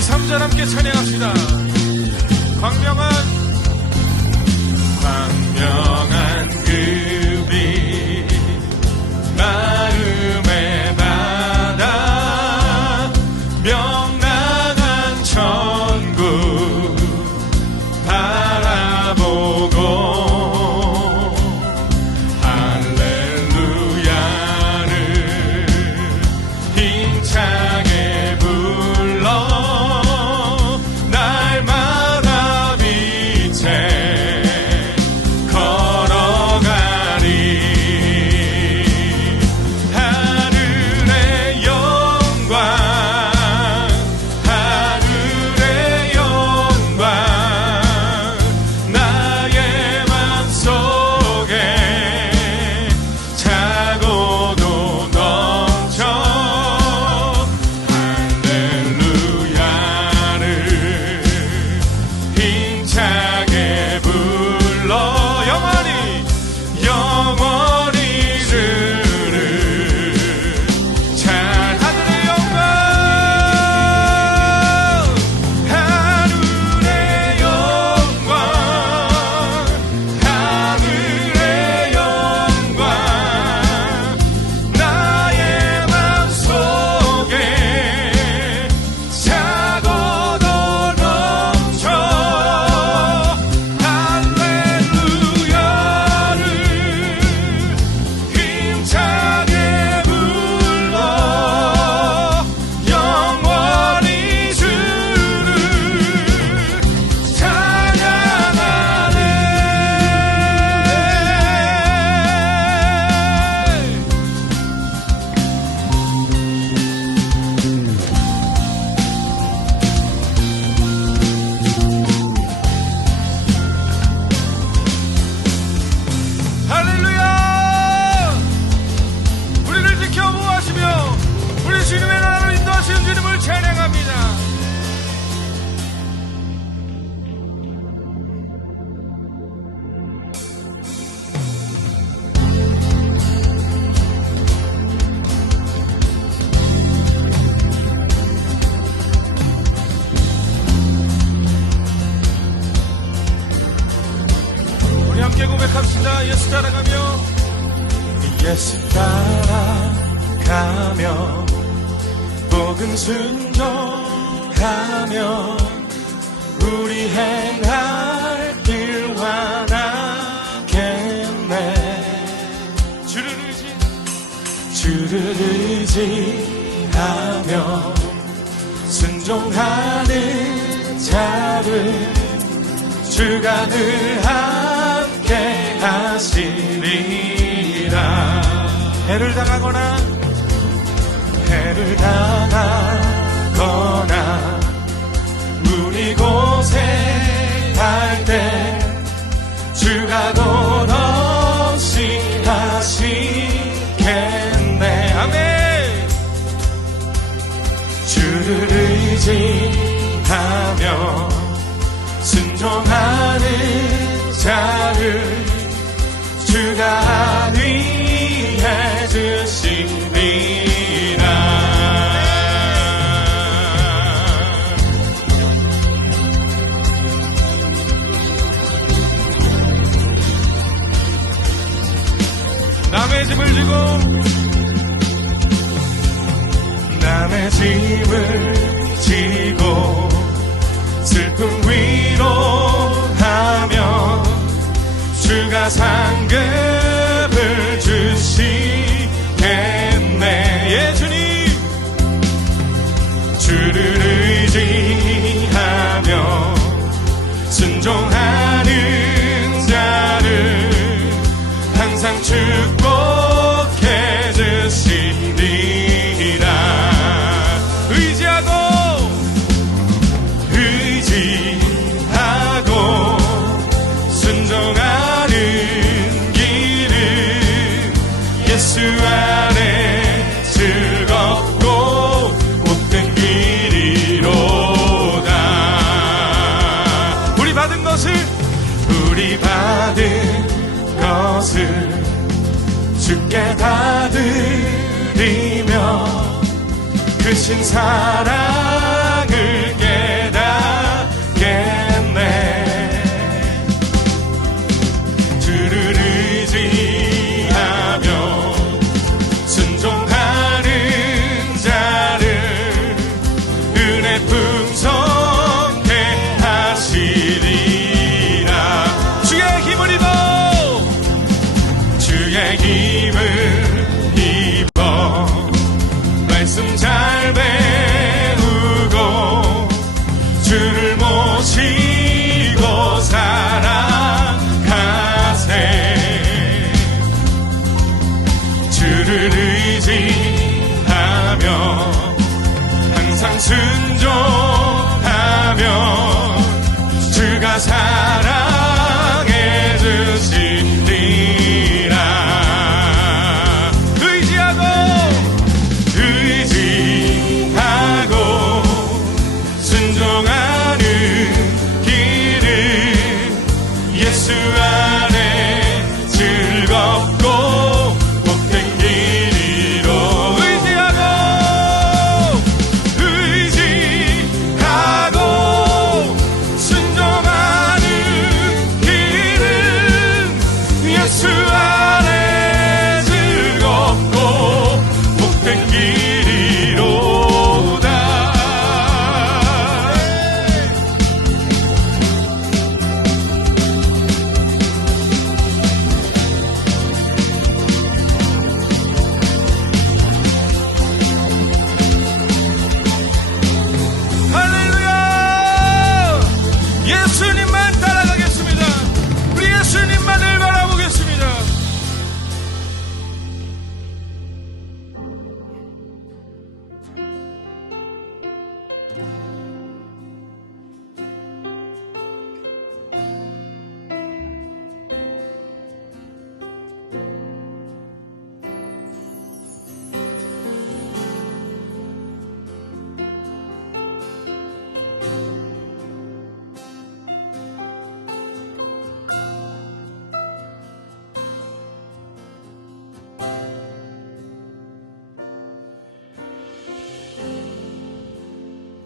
우리 삼전 함께 찬양합시다. 광명한 광명한 그빛 순종하는 자를 주가 늘 함께 하시리라. 해를 당하거나 해를 당하거나 우리 곳에 갈때 주가 도 의지하며 순종하는 자를 주가 위해 주십니다. 남의 집을 지고 남의 집을 세상 끝 받은 것을 우리 받은 것을 주께 받으리며 그신 사랑 먼저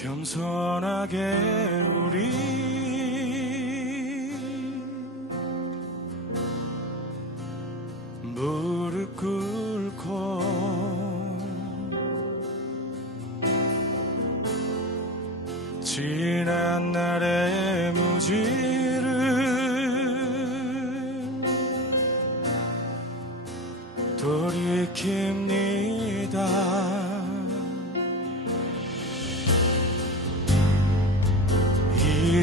겸손하게 우리 무릎 꿇고 지난 날의 무지를 돌이킵니다.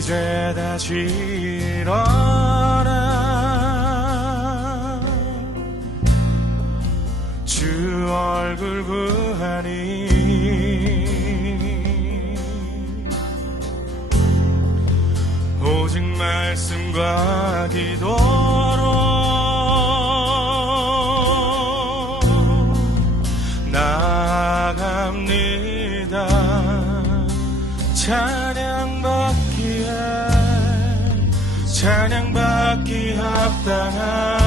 이제 다시 일어나. 주 얼굴 구하니. 오직 말씀과 기도로. 나갑니다. 참. tangan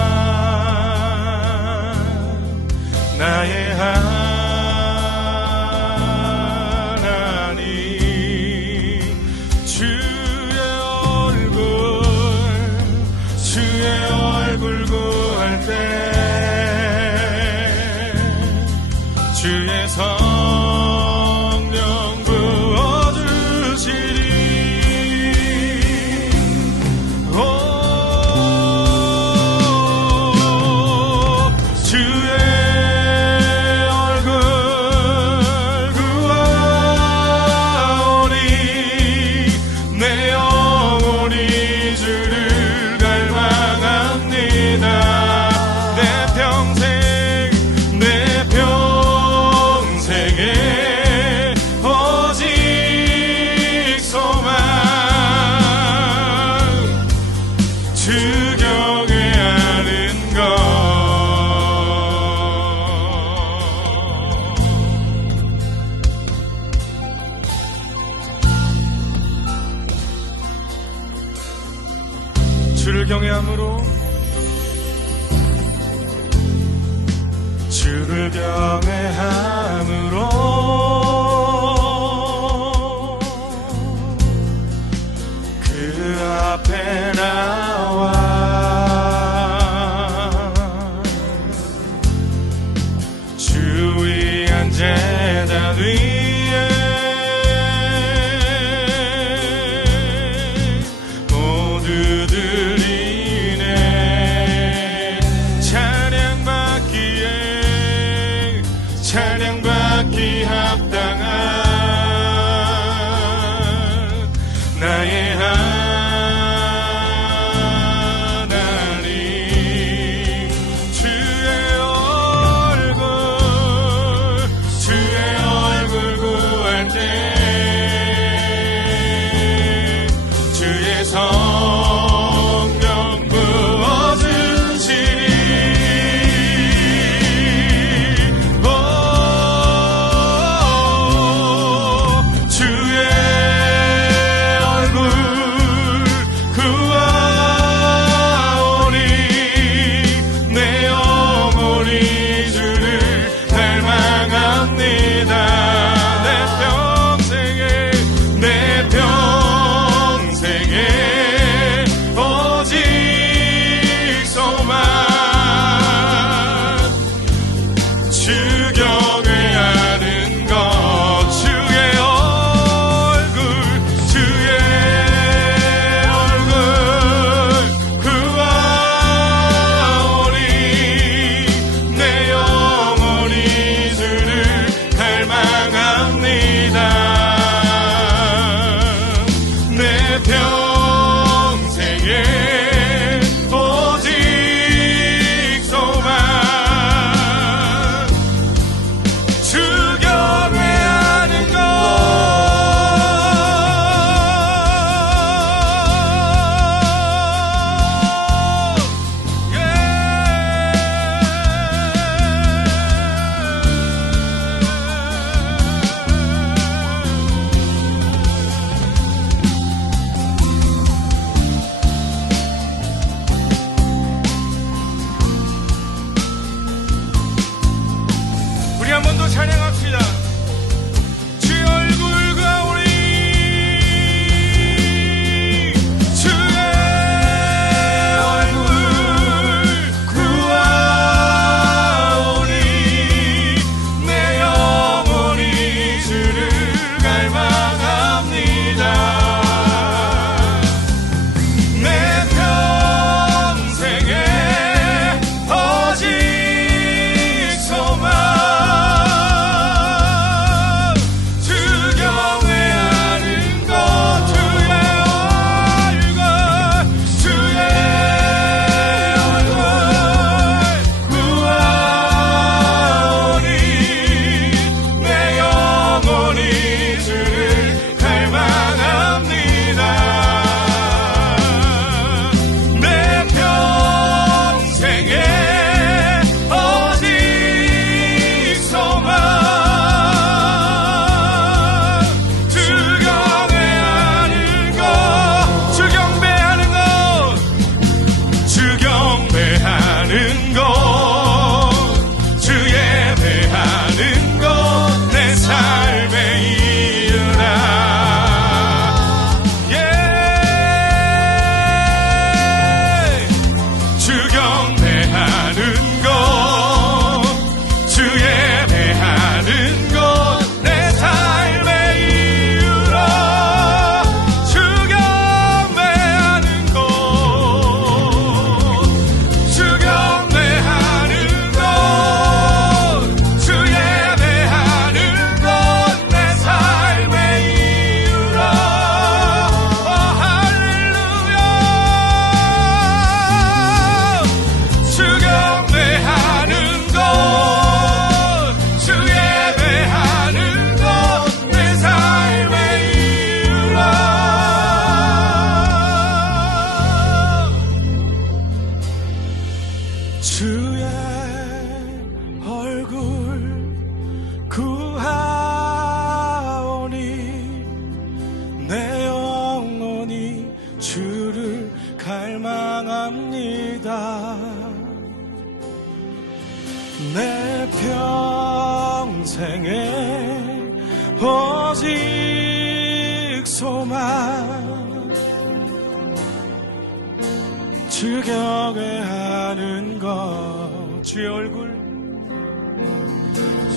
주경에 하는 것. 주의 얼굴.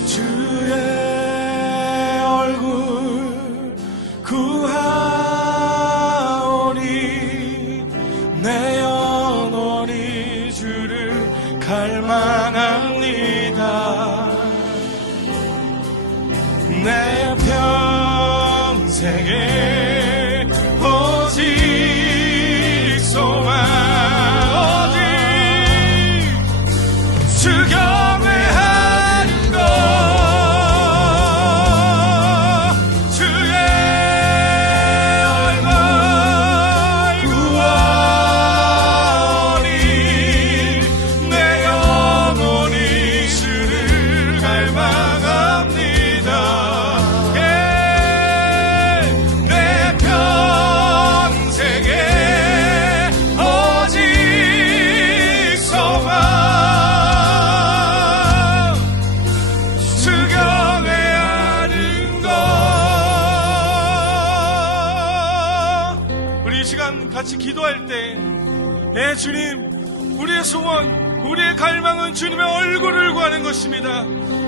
주의 주경외 같이 기도할 때내 주님 우리의 소원 우리의 갈망은 주님의 얼굴을 구하는 것입니다.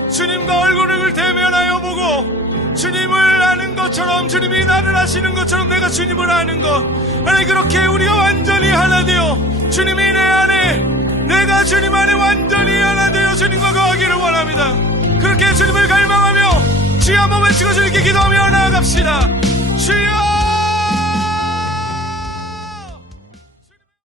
주님과 얼굴을 대면하여 보고 주님을 아는 것처럼 주님이 나를 아시는 것처럼 내가 주님을 아는 것. 아니 그렇게 우리가 완전히 하나 되어 주님이 내 안에 내가 주님 안에 완전히 하나 되어 주님과 거하기를 원합니다. 그렇게 주님을 갈망하며 주여 한번 외치고 주님께 기도하며 나아갑시다. 주여